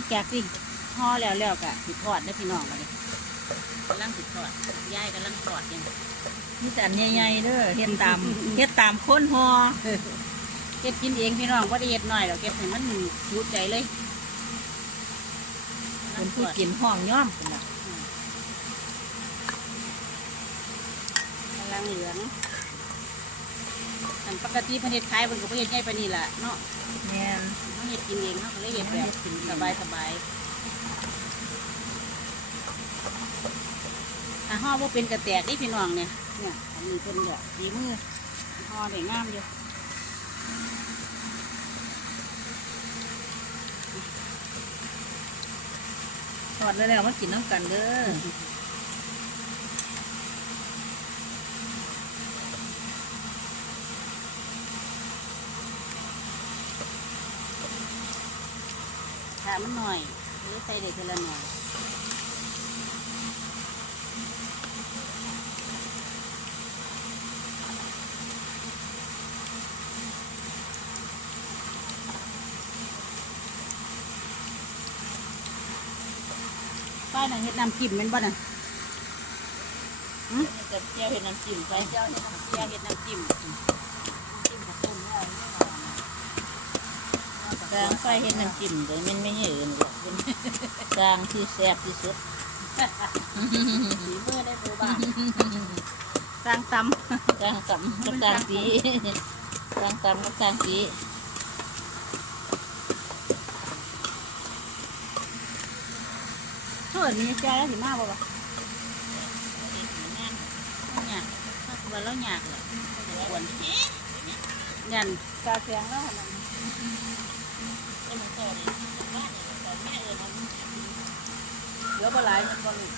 ลังจากสิห่อแล้วแล้วกะสิทอดได้อพี่น้องมาเลยกำลังสิทอดยายกำลังทอดอยังนี่แต่อันใหญ่ๆเด้อเฮ็ดตามเฮ็ดตามคนหอเก็บกินเองพี่น้องว่าได้เฮ็ดหน่อยหรอกเก็บให้มันจุใจเลยเป็นผู้กินห้องย่อมพุ่นน่ะกำลังเหลือง อันปกติเพิ่นเฮ็ดขายเพิ่นก็บ่เฮ็ดใหญ่ปานนี้ล่ะเนาะแม่นเฮาเฮ็ดกินเองเฮาก็เลยเฮ็ดแบบสบายสบายๆถ้าห่อบ่เป็นกระแตกนี่พี่น้องเนี่ยเนี่ยอันนี้เพิ่นก็ดีมือห่อได้งามอยู่ทอดไว้แล้วมากินน้ำกันเด้อ มันหน่อยหรือใส่ได้ทีละหน่อยป้ายน่ะเฮ็ดน้ำจิ้มแม่นบ่น่ะจะเจียวเฮ็ดน้ำจิ้มใส่เจ้าเฮ็ดน้ำเจียวเฮ็ดน้ำจิ้มน้ำจิ้มผสมแล้ว กลางไฟเฮ็ดน้ำจิ้มเด้อมันไม่เห็นหรอกเป็นกลางที่แซ่บที่สุดสีมือได้ปูบ้างสร้างตำกลางกับกับกลางสีกลางตำกับกลางสีเท่านี้แจ้แล้วสิมาบ่บ่ยากถ้าว่าเรายากแหละควรยันกาเสียงแล้วหั่นน่ะ เหลือบ่หลายมันบ่ลูก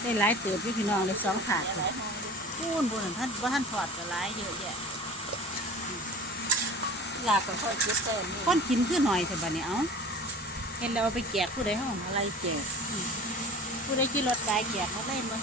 ได้หลายเติบอยู่พี่น้องเลยสองถาดเลยพูนพูนท่านว่าท่านถอดก็หลายเยอะแยะลากก็ค่อยเก็บแต่นี่คนกินคือหน่อยแต่บัดนี้เอ้าเห็นแล้วเอาไปแจกผู้ใดห้องอะไรแจกอืมผู้ใดขี่รถกายแจกเขาเล่นมั้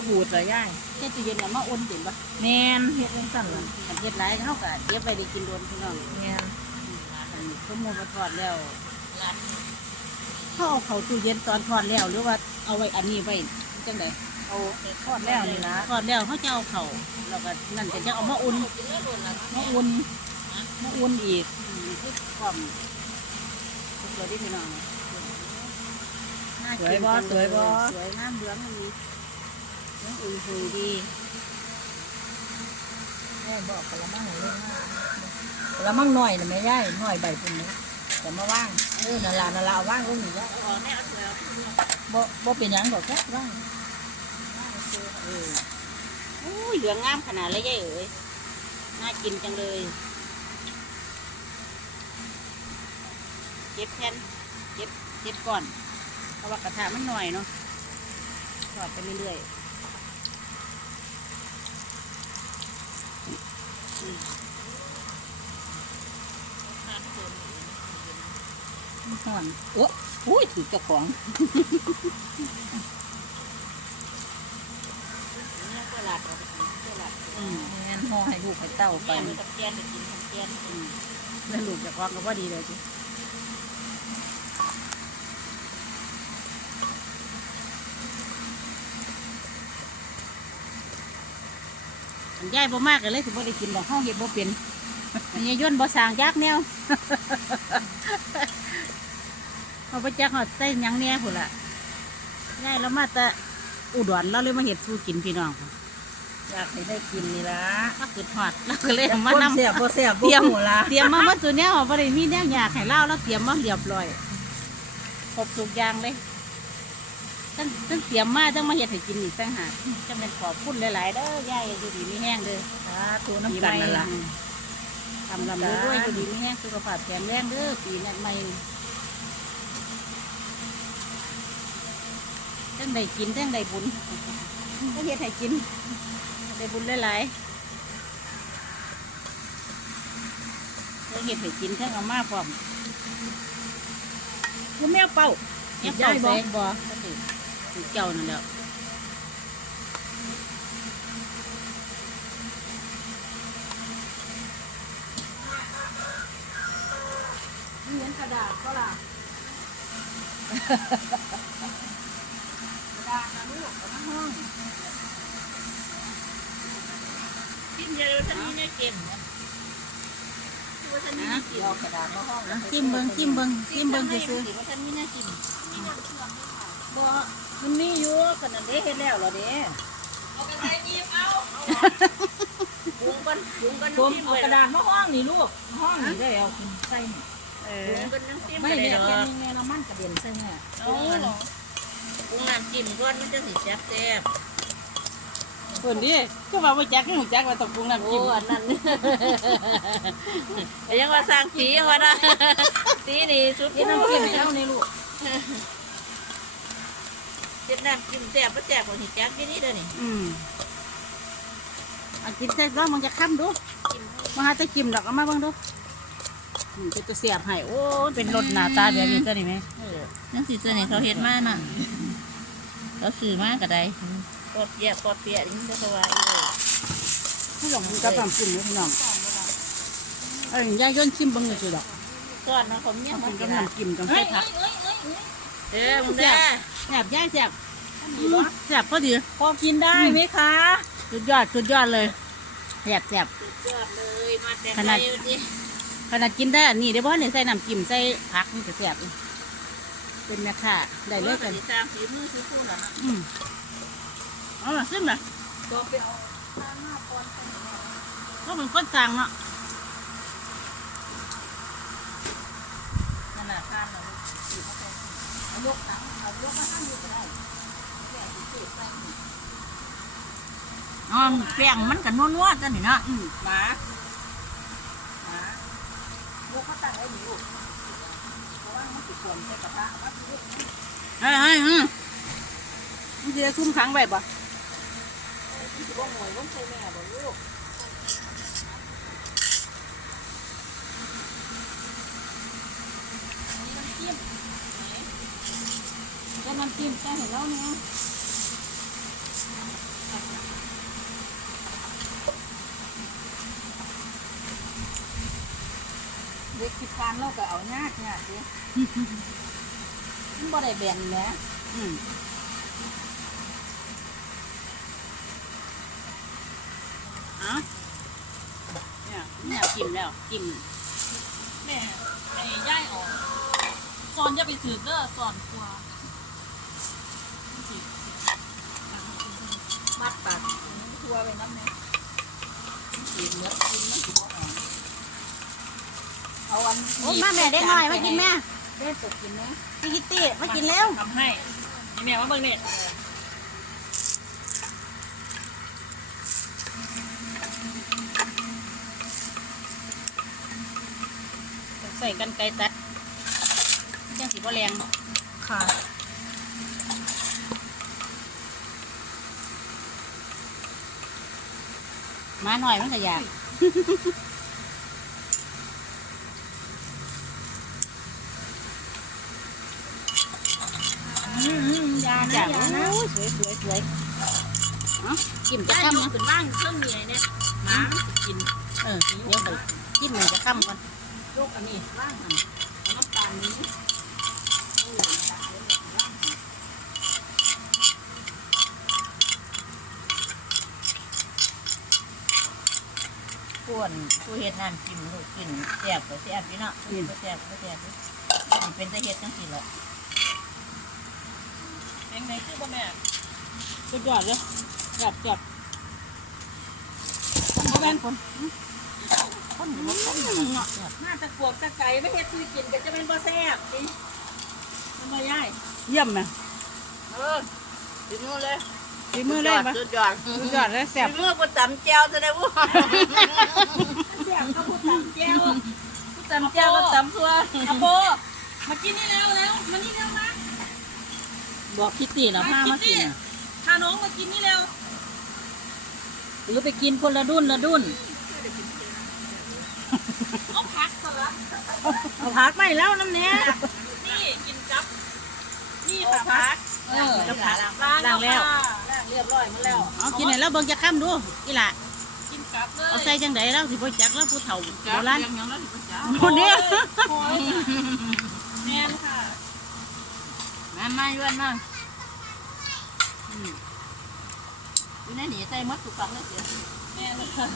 บบูดเลยย่ายเฮ็ดตู้เย็นน่ะมาอุ่นเห็นปะแม่นเฮ็ดจังซั่นล่ะอันเฮ็ดหลายเขาก็เก็บไปได้กินโดนพี่น้องแม่นอันนี้สมมติว่าทอดแล้วเขาเอาเข้าตู้เย็นตอนทอดแล้วหรือว่าเอาไว้อันนี้ไว้จังไดเอาทอดแล้วนี่นะทอดแล้วเขาจะเอาเข่าแล้วก็นั่นก็จะเอามาอุ่นมาอุ่นมาอุ่นอีกอืมคือความทุกเราที่พี่น้องน่ากินจังเลสวยงามเหลืองดีเหลื องอุ่ยหุยดีแม่บอกกะละมังเล่นมากกะละมังหน้อยนะแม่ยายหน้อยใบพุ่นนี้แต่มาว่างเออนั่นล่ะนั่นล่ะเอาว่างลงนี่ว่าเอาแม่เอาเสือบ่บ่เป็นยังดอกแค่ว่างเออโอ้ยเหลืองงามขนาดเลยยายเอ๋ยน่ากินจังเลยเก็บแผ่นเก็บเก็บก่อน เพราะว่ากระทะมันหน่อยเนาะทอดไปเรื่อยๆ ห่อนโอ้อุ้ยถือเจ้าของเนี่ยก็หลัดเอาไปกินก็หลัดอืมแม่นห่อให้ลูกให้เต้าไปไปมันกับแกนไปกินกับแกนอืมแล้วลูกจะคว้างก็ว่าดีเลยจิอันยายบ่มากเลยสิบ่ได้กินดอกห้องเห็ดบ่เป็นอันนี้ย่นบ่สร้างยากแนว เอาไปจักหอดใส่หยังเนี่ยพุ่นล่ะยายเรามาแต่อุดรเราเลยมาเห็ดสู้กินพี่น้องพุ่นอยากให้ได้กินนี่ล่ะก็คือทอดแล้วก็เลยเอามาคนนำ เสียบบ่เสียบเตรียมบ่หูล่ะเตรียมมาเมื่อตัวเนี้ยบ่ได้มีแนวอยากให้เล่าแล้วเตรียมมาเรียบร้อยครบทุกอย่างเลยตั้งตั้งเตรียมมาตั้งมาเฮ็ดให้กินอีกตั้งหากจะเป็นขอบคุณหลายๆเด้อยายอยู่ดีมีแห้งเด้อสาธุน้ำกันนั่นล่ะทำลำด้วยอยู่ดีมีแห้งสุขภาพแข็งแรงเด้อปีนั้นใหม่ ตั้งได้กินตั้งได้บุญตั้งเฮ็ดให้กิน ได้บุญหลายๆตั้งเฮ็ดให้กินทั้งเอามาพร้อมหคุณแมวเป่าแมวเป่าใส่บ่ถือเจ้านั่นแหละเหมือนกระดาษก็ล่ะ กระดาษนะลูกเอามาห้องกินเยอะท่านนี้เนี่ยเก่งนะว่าท่านนี้นะเดี๋ยวเอากระดาษมาห้องแล้วจิ้มเบิ่งจิ้มเบิ่งจิ้มเบิ่งซื่อว่าท่านนี้น่ากินๆบ่มันมีอยู่ขนาดเด้เฮ็ดแล้วเหรอเด้เอากระไรนีบเอาปรุงกันปรุงกันผมน้ำจิ้มเอาไว้กระดาษมาห้องนี่ลูกห้องนี่ได้เอาคุณใส่นี่เอปอรุงกันน้ำจิ้มไม่ไม่ได้เนี่ยหรอแค่นี้ไงน้ำมันกระเด็นใส่เนี่ยเอาหรอปรุ งน้ำจิ้มก่อนมันจะสิแซ่บแซ่บเพิ่นดิก็ว่าบ่จักให้ฮู้จักว่าต้องปรุงน้ำโอ้จิ้มอันนั้นยังว่าสร้างผียังว่านะตีนี่สุดนี่น้ำจิ้มให้เอาในลูกเจ็ดน้ำจิ้มแซ่บบ่แซ่บกว่าสิแจ๊กที่นี่เด้อนี่อืมอันกินใส่ลองมันจะค้ำดูมาหาแตะจิ้มดอกเอามาเบิ่งดูอืมเป็นตัวเสียบให้โอ้ยเป็นรสหน้าตาแบบนี้ตัวนี้ไหมเออนั่นสิตัวนี้เขาเฮ็ดมาน่ะ เขาซื้อมาก็ได้ปอดเปียปอดเปียนี่จะสบายเลยให้ลองกินกับน้ำจิ้มนี่พี่น้องเอ้ยยายย่นชิมเบิ่งเลยสิดอกก่อนเนาะเขาเนี่ยเอามักินนกักับบน้ำจิ้มจังเฮ้ใส่ยผักเฮ้ยเฮ้ยเฮ้ยเด้อมึงเด้อแซ่บยายแซ่บแซ่บพอดีพอกินได้ไหมคะสุดยอดสุดยอดเลยแซ่บแซ่บยอดเลยมาแต่ขนาดไกลดิขนาดกินได้อันนี้เดี๋ยวพ่อเนี่ยใส่น้ำจิ้มใส่ผักมันจะแซ่บ เลยเป็นแม่ค้าได้เลยกันสิตามฝีมือคือคู่ล่ะนะอืมเอาล่ะซึ่งล่ะก็ไปเอาข้างหน้าก่อนไปเนี่ยก็เป็นคนสั่งเนาะนั่นแหละข้างเราลูกเอายกหนังเอายกมาข้างนี้ก็ได้แกะสิเก็บไปนี่อ๋อแป้งมันก็นัวๆจังนี่เนาะอืมหมาหมาลูกเขาตั้งไว้ดีลูกเพราะ วนใส่กระทะว่าสิลูกเฮ้ยเฮ้ยเฮ้ยมันจะซุ่มขังไว้ปะบ่หวยลงใส่แม่บ่ลูกแล้วน้ำจิ้มแค่เห็นแล้วเนี่ยเด็กคิดการเราก็เอายากเนี่ยดิ มันบ่ได้แบ่งแหมอืมเอาเนี่ยเนี่ยจิ้มแล้วจิ้มแม่ไอ้ย่ายออกสอนอย่าไปถือเด้อสอนครัวมัดปากทัวไปน้ำเนี่ยกินเนื้อกินมันสิบ่หอมเอาอันโอ้ยมาแม่ได้หน่อยมากินแม่ เด็ดตกกินนะพี่กิตตี้มากินเร็วทำให้นี่แม่ว่าเบิ่งเนี่ยใส่กันไก่ตัดจังสีบ่แรงค่ะมาหน่อยมันก็อยาก อืม อืมอยาอนะยากอยานะโอ้ยสวยสวยสวยเอ้าจิ้มจะย่ายค่ำยนะกขึ้นบ้างเครื่องมีไอ้เนี่ยหมามันสิกินเออเดี๋ยวไปจิ้มมันจะค่ำก่อนลูกอันนี้ว่างอันเอาน้ำตาลนี้โอ้ยละเดี๋ยวเราว่างอันป่วนผู้เฮ็ดน้ำจิ้มลูกกินแซ่บก็แซ่บอยู่เนาะกินก็แซ่บก็แซ่บอยู่มันเป็นตะเฮ็ดจังซี่แหละเป็นไง คือบ่แม่สุดยอดเลยแซ่บแซ่บคนบ่แม่นคนคนหรือว่าคนเนาะน่าจะกวกตะไก่ไม่เฮ็ดซื้อกินก็จะเป็นบ่แซ่บสิมันบ่ย่ายเยี่ยมไหมเออถึงนู่นเลยฝีมือเลยปะสุดยอดสุดยอดเลยแซ่บถึงนู่นกูตำแจ่วซะได้บ่แซ่บก็พูดตามแก้วกูตำแจ่วก็ตำทั่วอาโปมากินนี่เร็วเร็วมานี่เร็วมา บอกคิตตี้แล้วพามากินน่ะพาน้องมากินนี่เร็วหรือไปกินคนละดุนละดุนเอาพักสลัดเอาผักไม่แล้วน้ำเนี้ยนี่กินกับพักเออแล้วผักล้างล้างแล้วล้างเรียบร้อยหมาแล้วเอากินให้เราเบิ่งจะข้ามดูอีหล่ะกินกลับเลยเอาใส่จังไดเราสิบ่จักแล้วผู้เฒ่าโบราณยังยังแล้วถึงจ้าคนเนี้ยโอ้ยแม่ นค่ะแม่มาย้วนมาอยู่ในนี่ใส่มดตุกปักเลยเสียแม่นค่ะ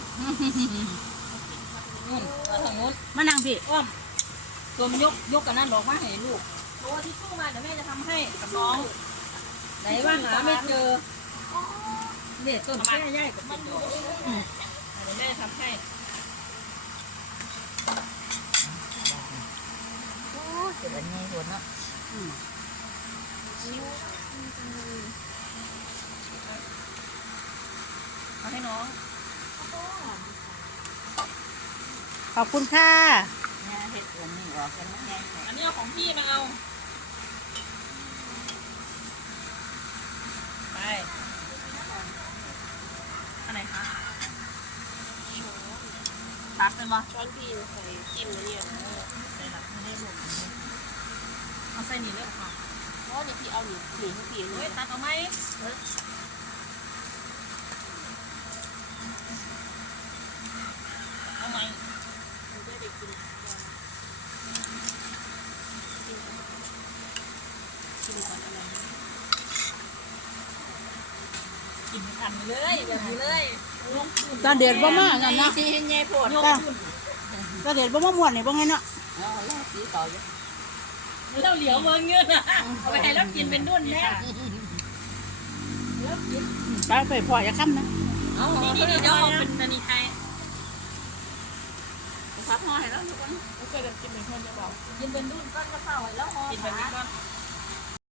นู่นมาทางนู้นมานั่งพี่อ้อมตัวมันยกยกกันนั่นดอกมาให้ลูกโอ้ที่สู้มาเดี๋ยวแม่จะทำให้กับน้อง ไหนว่าหาไม่เจอเนี่ยต้นแค่ใหญ่กับมันอยู่เดี๋ยวแม่ทำให้โอ้เจ็บอันนี้ปวดเนาะ เอาให้น้องขอบคุณค่ะแม่เห็ดอันนี้ออกกันนะแม่อันนี้เอาของพี่มาเอาไปอันไหนคะตัดไปบ่ช้อนพี่ใส่จิ้มแล้วเนี่ยใส่หลักไม่ได้หมดเอาใส่นี่เลยค่ะ โอ้นี่พี่เอานี่พี่ให้พี่เฮ้ยตัดเอาไหมเอาไหมกินทำเลยแบบนี้เลยตอนเดือดบ่มานั่นนะที่ให้ใหญ่ปวดยกตาตอนเดือดบ่มาม่วนนี่บ่ไงเนาะเอาแล้วสีต่ออยู่ เราเหลียวเมืองเงี้ยนะเอาไปให้เรากินเป็นดุนแน่ไปไปพ่ออย่าค้ำนะเอานี่นี่นี่เดี๋ยวเอาเป็นนันนี่ไทยพับห่อให้แล้วทุกคนกินเป็นดุนก้อนกระเพราแล้วห่อกินแบบนี้ก้อน